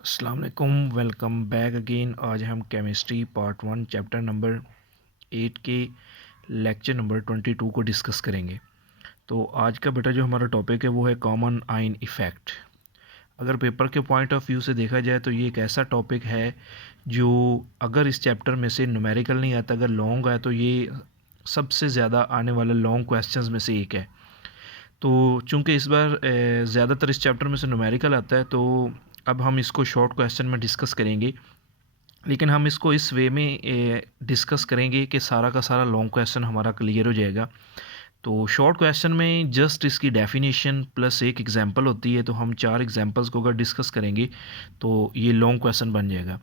अस्सलाम वालेकुम, welcome back again. आज हम केमिस्ट्री पार्ट 1 चैप्टर नंबर 8 के लेक्चर नंबर 22 को डिस्कस करेंगे। तो आज का बेटा जो हमारा टॉपिक है वो है कॉमन आयन इफ़ेक्ट। अगर पेपर के पॉइंट ऑफ व्यू से देखा जाए तो ये एक ऐसा टॉपिक है जो अगर इस चैप्टर में से न्यूमेरिकल नहीं आता, अगर लॉन्ग आया तो ये सबसे ज़्यादा आने वाले लॉन्ग क्वेश्चंस में से एक है। तो चूँकि इस बार ज़्यादातर इस चैप्टर में से न्यूमेरिकल आता है, तो अब हम इसको शॉर्ट क्वेश्चन में डिस्कस करेंगे। लेकिन हम इसको इस वे में डिस्कस करेंगे कि सारा का सारा लॉन्ग क्वेश्चन हमारा क्लियर हो जाएगा। तो शॉर्ट क्वेश्चन में जस्ट इसकी डेफिनेशन प्लस एक एग्जांपल होती है, तो हम 4 एग्जांपल्स को अगर डिस्कस करेंगे तो ये लॉन्ग क्वेश्चन बन जाएगा।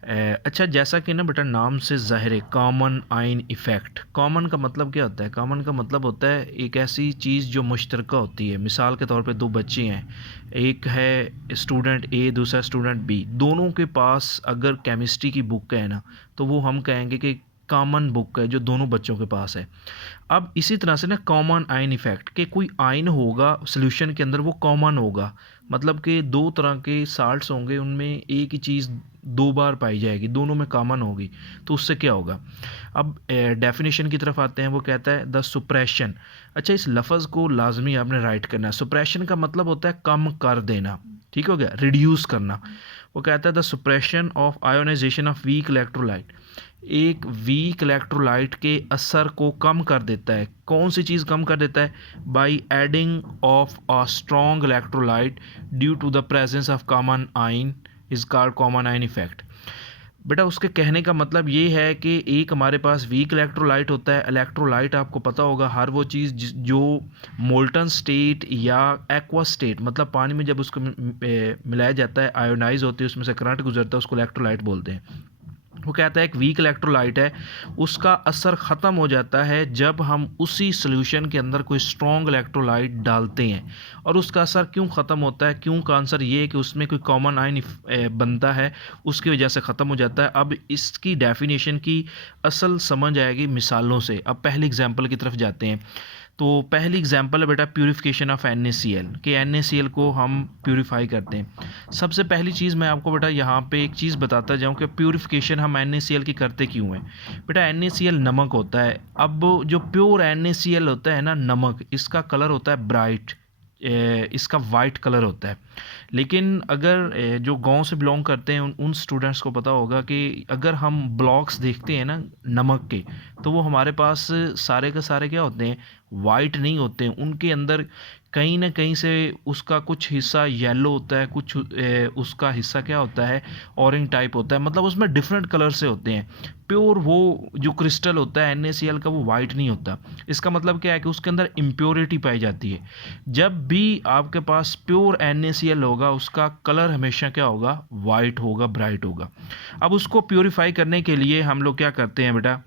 अच्छा, जैसा कि ना बेटा नाम से ज़ाहिर है, कॉमन आयन इफ़ेक्ट। कॉमन का मतलब क्या होता है? कॉमन का मतलब होता है एक ऐसी चीज़ जो मुश्तरका होती है। मिसाल के तौर पे 2 बच्चे हैं, एक है स्टूडेंट ए, दूसरा स्टूडेंट बी। दोनों के पास अगर केमिस्ट्री की बुक है ना, तो वो हम कहेंगे कि कॉमन बुक है जो दोनों बच्चों के पास है। अब इसी तरह से ना कॉमन आयन इफ़ेक्ट कि कोई आयन होगा सॉल्यूशन के अंदर, वो कॉमन होगा। मतलब कि 2 तरह के साल्ट्स होंगे, उनमें एक ही चीज़ 2 बार पाई जाएगी, दोनों में कॉमन होगी, तो उससे क्या होगा? अब डेफिनेशन की तरफ आते हैं। वो कहता है द सुप्रेशन। अच्छा, इस लफ्ज़ को लाजमी आपने राइट करना है। सुप्रेशन का मतलब होता है कम कर देना, ठीक हो गया, रिड्यूस करना। वो कहता है the suppression of ionization of weak electrolyte. एक वीक इलेक्ट्रोलाइट के असर को कम कर देता है। कौन सी चीज़ कम कर देता है? By adding of a strong electrolyte due to the presence of common ion is called common ion effect. बेटा उसके कहने का मतलब ये है कि एक हमारे पास वीक इलेक्ट्रोलाइट होता है। इलेक्ट्रोलाइट आपको पता होगा हर वो चीज़ जो मोल्टन स्टेट या एक्वा स्टेट, मतलब पानी में जब उसको मिलाया जाता है, आयोनाइज होती है, उसमें से करंट गुजरता है, उसको इलेक्ट्रोलाइट बोलते हैं। वो कहता है एक वीक इलेक्ट्रोलाइट है, उसका असर ख़त्म हो जाता है जब हम उसी सोल्यूशन के अंदर कोई स्ट्रॉन्ग इलेक्ट्रोलाइट डालते हैं। और उसका असर क्यों ख़त्म होता है? क्यों का आंसर ये है कि उसमें कोई कॉमन आयन बनता है, उसकी वजह से ख़त्म हो जाता है। अब इसकी डेफिनेशन की असल समझ आएगी मिसालों से। अब पहले एग्जांपल की तरफ जाते हैं। तो पहली एग्जांपल है बेटा प्यूरिफिकेशन ऑफ NaCl, कि NaCl को हम प्यूरिफाई करते हैं। सबसे पहली चीज़ मैं आपको बेटा यहाँ पे एक चीज़ बताता जाऊँ कि प्यूरिफिकेशन हम NaCl की करते क्यों हैं। बेटा NaCl नमक होता है। अब जो प्योर NaCl होता है ना, नमक, इसका कलर होता है ब्राइट, इसका वाइट कलर होता है। लेकिन अगर जो गांव से बिलोंग करते हैं उन स्टूडेंट्स को पता होगा कि अगर हम ब्लॉक्स देखते हैं ना नमक के, तो वो हमारे पास सारे के सारे क्या होते हैं? वाइट नहीं होते हैं। उनके अंदर कहीं ना कहीं से उसका कुछ हिस्सा येलो होता है, कुछ उसका हिस्सा क्या होता है? ऑरेंज टाइप होता है। मतलब उसमें डिफरेंट कलर से होते हैं। प्योर वो जो क्रिस्टल होता है NaCl का, वो वाइट नहीं होता। इसका मतलब क्या है कि उसके अंदर इम्प्योरिटी पाई जाती है। जब भी आपके पास प्योर NaCl होगा, उसका कलर हमेशा क्या होगा? वाइट होगा, ब्राइट होगा। अब उसको प्योरीफाई करने के लिए हम लोग क्या करते हैं बेटा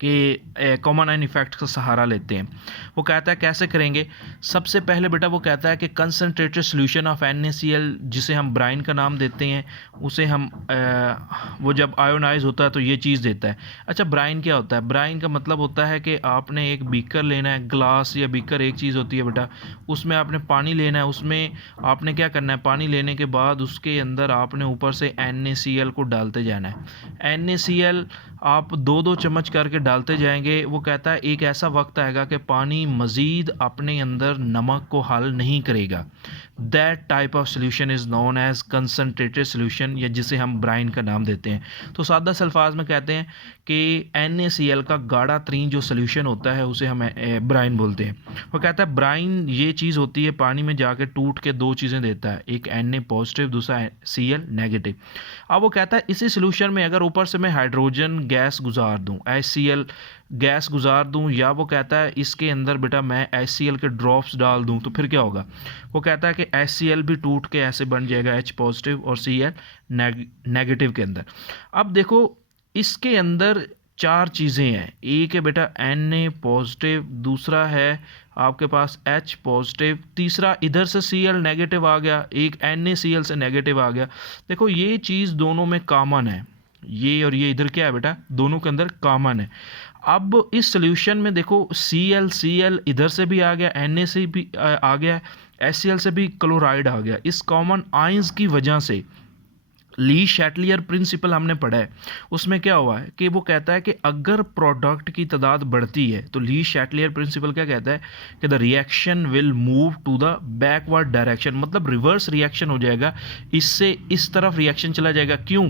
कि कॉमन आयन इफेक्ट का सहारा लेते हैं। वो कहता है कैसे करेंगे? सबसे पहले बेटा वो कहता है कि कंसनट्रेटेड सोल्यूशन ऑफ NaCl, जिसे हम ब्राइन का नाम देते हैं, उसे हम वो जब आयोनाइज होता है तो ये चीज़ देता है। अच्छा, ब्राइन क्या होता है? ब्राइन का मतलब होता है कि आपने एक बीकर लेना है, ग्लास या बीकर एक चीज़ होती है बेटा, उसमें आपने पानी लेना है। उसमें आपने क्या करना है? पानी लेने के बाद उसके अंदर आपने ऊपर से NaCl को डालते जाना है। NaCl आप 2-2 चम्मच करके डालते जाएंगे। वो कहता है एक ऐसा वक्त आएगा कि पानी मज़ीद अपने अंदर नमक को हल नहीं करेगा। That type of solution is known as concentrated solution, या जिसे हम ब्राइन का नाम देते हैं। तो सादा अल्फाज में कहते हैं कि NaCl का गाढ़ा तरीन जो सोल्यूशन होता है उसे हम ब्राइन बोलते हैं। वो कहता है ब्राइन ये चीज़ होती है, पानी में जाके टूट के 2 चीज़ें देता है, एक Na पॉजिटिव, दूसरा Cl नेगेटिव। अब वो कहता है इसी सोल्यूशन में अगर ऊपर से मैं हाइड्रोजन गैस गुजार दूं, HCl गैस गुजार दूं, या वो कहता है इसके अंदर बेटा मैं HCl के ड्रॉप्स डाल दूं, तो फिर क्या होगा? वो कहता है कि HCl भी टूट के ऐसे बन जाएगा H पॉजिटिव और Cl नेगेटिव के अंदर। अब देखो इसके अंदर 4 चीज़ें हैं। एक है बेटा Na पॉजिटिव, दूसरा है आपके पास H पॉजिटिव, तीसरा इधर से Cl नेगेटिव आ गया, एक NaCl से नेगेटिव आ गया। देखो ये चीज़ दोनों में कॉमन है, ये और ये इधर क्या है बेटा? दोनों के अंदर कॉमन है। अब इस सोल्यूशन में देखो Cl इधर से भी आ गया, Na से भी आ गया, HCl से भी क्लोराइड आ गया। इस कॉमन आयंस की वजह से ली शैटलियर प्रिंसिपल हमने पढ़ा है, उसमें क्या हुआ है कि वो कहता है कि अगर प्रोडक्ट की तादाद बढ़ती है तो ली शैटलियर प्रिंसिपल क्या कहता है कि the reaction will move to the backward direction, मतलब रिवर्स रिएक्शन हो जाएगा, इससे इस तरफ रिएक्शन चला जाएगा। क्यों?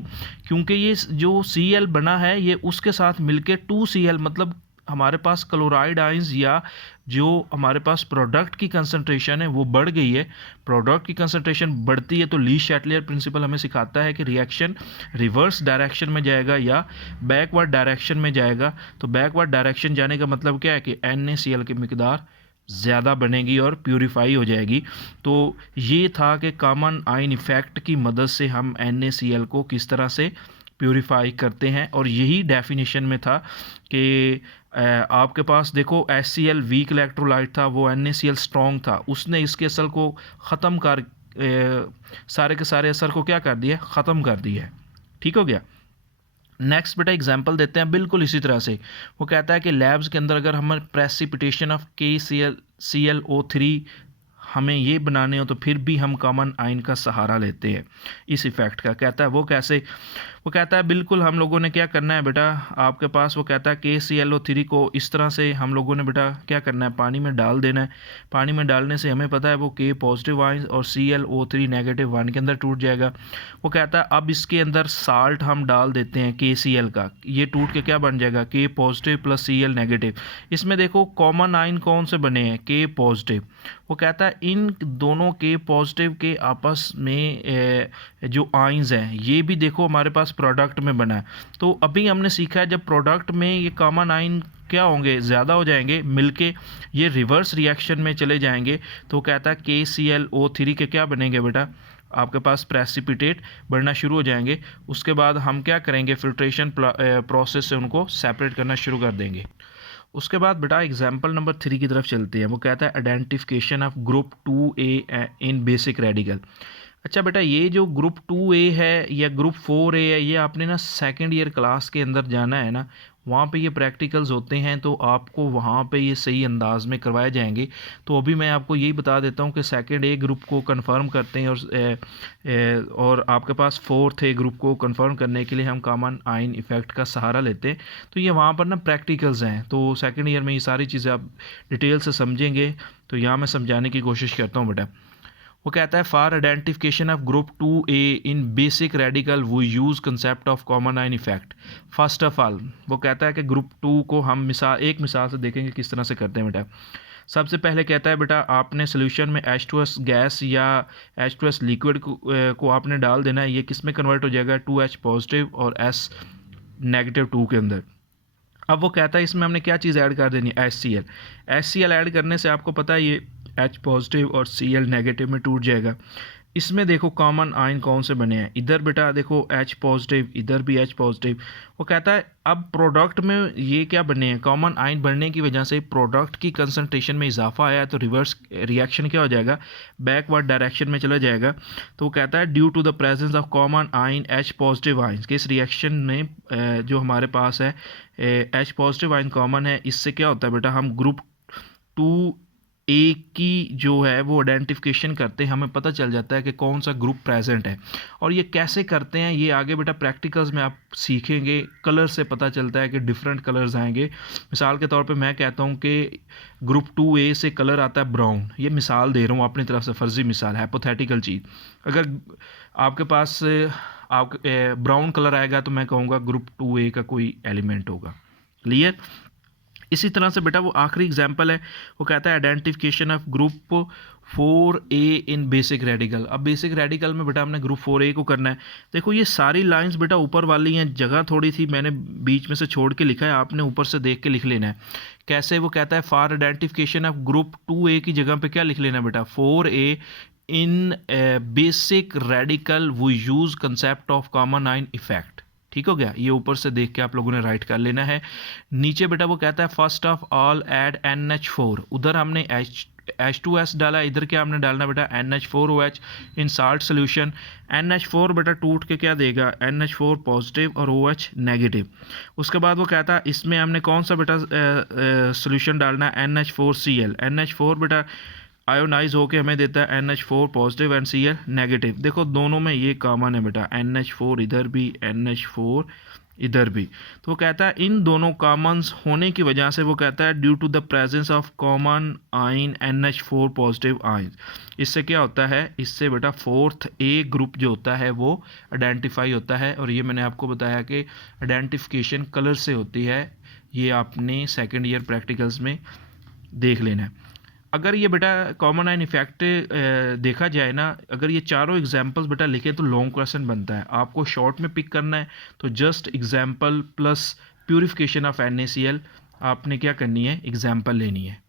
क्योंकि ये जो Cl बना है ये उसके साथ मिलके 2Cl, मतलब हमारे पास क्लोराइड आयंस या जो हमारे पास प्रोडक्ट की कंसंट्रेशन है वो बढ़ गई है। प्रोडक्ट की कंसंट्रेशन बढ़ती है तो ली शैटलियर प्रिंसिपल हमें सिखाता है कि रिएक्शन रिवर्स डायरेक्शन में जाएगा या बैकवर्ड डायरेक्शन में जाएगा। तो बैकवर्ड डायरेक्शन जाने का मतलब क्या है कि NaCl की मिकदार ज़्यादा बनेगी और प्यूरिफाई हो जाएगी। तो ये था कि कॉमन आयन इफ़ेक्ट की मदद से हम NaCl को किस तरह से प्यूरिफाई करते हैं, और यही डेफिनेशन में था कि आपके पास देखो HCl वीक इलेक्ट्रोलाइट था, वो NaCl स्ट्रॉन्ग था, उसने इसके असर को ख़त्म कर सारे के सारे असर को क्या कर दिया, ख़त्म कर दिया है। ठीक हो गया। नेक्स्ट बेटा एग्जांपल देते हैं बिल्कुल इसी तरह से। वो कहता है कि लैब्स के अंदर अगर हमें प्रेसिपिटेशन ऑफ KClClO3 हमें ये बनाने हो तो फिर भी हम कॉमन आयन का सहारा लेते हैं इस इफ़ेक्ट का। कहता है वो कैसे? वो कहता है बिल्कुल हम लोगों ने क्या करना है बेटा, आपके पास वो कहता है KClO3 को इस तरह से हम लोगों ने बेटा क्या करना है, पानी में डाल देना है। पानी में डालने से हमें पता है वो K पॉजिटिव आयन और ClO3 नेगेटिव आयन के अंदर टूट जाएगा। वो कहता है अब इसके अंदर साल्ट हम डाल देते हैं KCl का, ये टूट के क्या बन जाएगा, K positive plus Cl negative. इसमें देखो कॉमन आयन कौन से बने हैं, K पॉजिटिव। वो कहता है इन दोनों K पॉजिटिव के आपस में जो आयंस हैं ये भी देखो हमारे पास प्रोडक्ट में बना है। तो अभी हमने सीखा है जब प्रोडक्ट में ये कॉमन आयन क्या होंगे, ज़्यादा हो जाएंगे, मिलके ये रिवर्स रिएक्शन में चले जाएंगे। तो कहता है KClO3 के क्या बनेंगे बेटा, आपके पास प्रेसिपिटेट बढ़ना शुरू हो जाएंगे। उसके बाद हम क्या करेंगे, फिल्ट्रेशन प्रोसेस से उनको सेपरेट करना शुरू कर देंगे। उसके बाद बेटा एग्जाम्पल नंबर 3 की तरफ चलते हैं। वो कहता है identification of group 2A in basic radical. अच्छा बेटा ये जो ग्रुप 2A है या ग्रुप 4A है, ये आपने ना सेकेंड ईयर क्लास के अंदर जाना है ना, वहाँ पे ये प्रैक्टिकल्स होते हैं तो आपको वहाँ पे ये सही अंदाज में करवाए जाएंगे। तो अभी मैं आपको यही बता देता हूँ कि सेकेंड A ग्रुप को कंफर्म करते हैं और आपके पास फोर्थ A ग्रुप को कंफर्म करने के लिए हम कॉमन आयन इफ़ेक्ट का सहारा लेते हैं। तो ये वहाँ पर ना प्रैक्टिकल्स हैं, तो सेकेंड ईयर में ये सारी चीज़ें आप डिटेल से समझेंगे। तो यहाँ मैं समझाने की कोशिश करता हूँ बेटा। वो कहता है for identification of group 2A in basic radical वो use concept of common ion effect. First of all वो कहता है कि ग्रुप 2 को हम एक मिसाल से देखेंगे किस तरह से करते हैं बेटा। सबसे पहले कहता है बेटा आपने सोल्यूशन में H2S गैस या H2S लिक्विड को आपने डाल देना है। ये किस में कन्वर्ट हो जाएगा, 2H पॉजिटिव और S नेगेटिव 2 के अंदर। अब वो कहता है इसमें हमने क्या चीज़ ऐड कर देनी है, HCl ऐड करने से आपको पता है ये H पॉजिटिव और Cl नेगेटिव में टूट जाएगा। इसमें देखो कॉमन आयन कौन से बने हैं, इधर बेटा देखो H पॉजिटिव, इधर भी H पॉजिटिव। वो कहता है अब प्रोडक्ट में ये क्या बने हैं, कॉमन आयन बनने की वजह से प्रोडक्ट की कंसंट्रेशन में इजाफा आया तो रिवर्स रिएक्शन क्या हो जाएगा, बैकवर्ड डायरेक्शन में चला जाएगा। तो वो कहता है due to the presence of common ion H positive ion के इस रिएक्शन में जो हमारे पास है H पॉजिटिव आयन कॉमन है, इससे क्या होता है बेटा हम ग्रुप 2A की जो है वो आइडेंटिफिकेशन करते हैं, हमें पता चल जाता है कि कौन सा ग्रुप प्रेजेंट है। और ये कैसे करते हैं ये आगे बेटा प्रैक्टिकल्स में आप सीखेंगे। कलर से पता चलता है कि डिफरेंट कलर्स आएंगे। मिसाल के तौर पे मैं कहता हूँ कि ग्रुप 2A से कलर आता है ब्राउन, ये मिसाल दे रहा हूँ अपनी तरफ से, फ़र्ज़ी मिसाल, हाइपोथेटिकल चीज़। अगर आपके पास आप ब्राउन कलर आएगा तो मैं कहूँगा ग्रुप 2A का कोई एलिमेंट होगा। क्लियर? इसी तरह से बेटा वो आखिरी एग्जाम्पल है, वो कहता है identification of group 4A in basic radical. अब बेसिक रेडिकल में बेटा हमने ग्रुप 4A को करना है। देखो ये सारी लाइंस बेटा ऊपर वाली हैं, जगह थोड़ी थी मैंने बीच में से छोड़ के लिखा है, आपने ऊपर से देख के लिख लेना है। कैसे? वो कहता है for identification of group 2A की जगह पे क्या लिख लेना है बेटा, 4A इन बेसिक रेडिकल वो use concept of common ion effect. ठीक हो गया, ये ऊपर से देख के आप लोगों ने राइट कर लेना है। नीचे बेटा वो कहता है first of all add NH4, उधर हमने H2S डाला, इधर क्या हमने डालना बेटा NH4OH इन साल्ट सोल्यूशन। NH4 बेटा टूट के क्या देगा, NH4 पॉजिटिव और OH नेगेटिव। उसके बाद वो कहता है इसमें हमने कौन सा बेटा सोल्यूशन डालना है, NH4Cl। NH4 बेटा आयोनाइज होके हमें देता है NH4 positive and Cl negative. देखो दोनों में ये कॉमन है बेटा, NH4 इधर भी, NH4 इधर भी। तो वो कहता है इन दोनों कॉमन्स होने की वजह से वो कहता है due to the presence of common ion NH4 positive ion, इससे क्या होता है, इससे बेटा फोर्थ ए ग्रुप जो होता है वो आइडेंटिफाई होता है। और ये मैंने आपको बताया कि आइडेंटिफिकेशन कलर से होती है, ये आपने सेकेंड ईयर प्रैक्टिकल्स में देख लेना है। अगर ये बेटा कॉमन आइन इफेक्ट देखा जाए ना, अगर ये चारों एग्जांपल्स बेटा लिखे तो लॉन्ग क्वेश्चन बनता है। आपको शॉर्ट में पिक करना है तो just example plus purification of NaCl आपने क्या करनी है, एग्जांपल लेनी है।